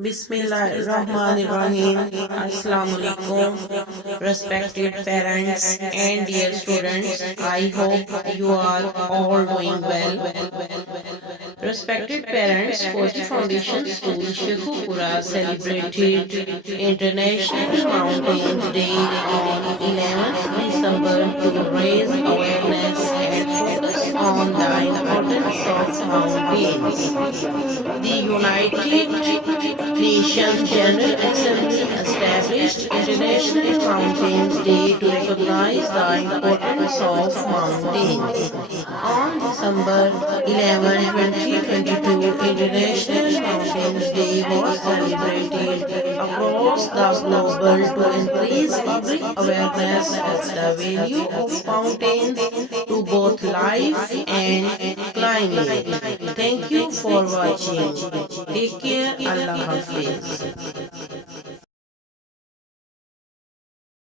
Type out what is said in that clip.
Bismillahirrahmanirrahim. Assalamu alaikum, respected parents and dear students. I hope you are all doing well. Respected parents, Fauji Foundation School Sheikhupura celebrated International Mountains Day on 11th December to raise awareness and focus on the importance of mountains. The United Nations General Assembly established International Mountains Day to recognize the importance of mountains. On December 11, 2022, International Mountains Day was celebrated across the globe to increase public awareness of the value of mountains to both life and climate. Thank you for watching. Take care. Allah Hafiz.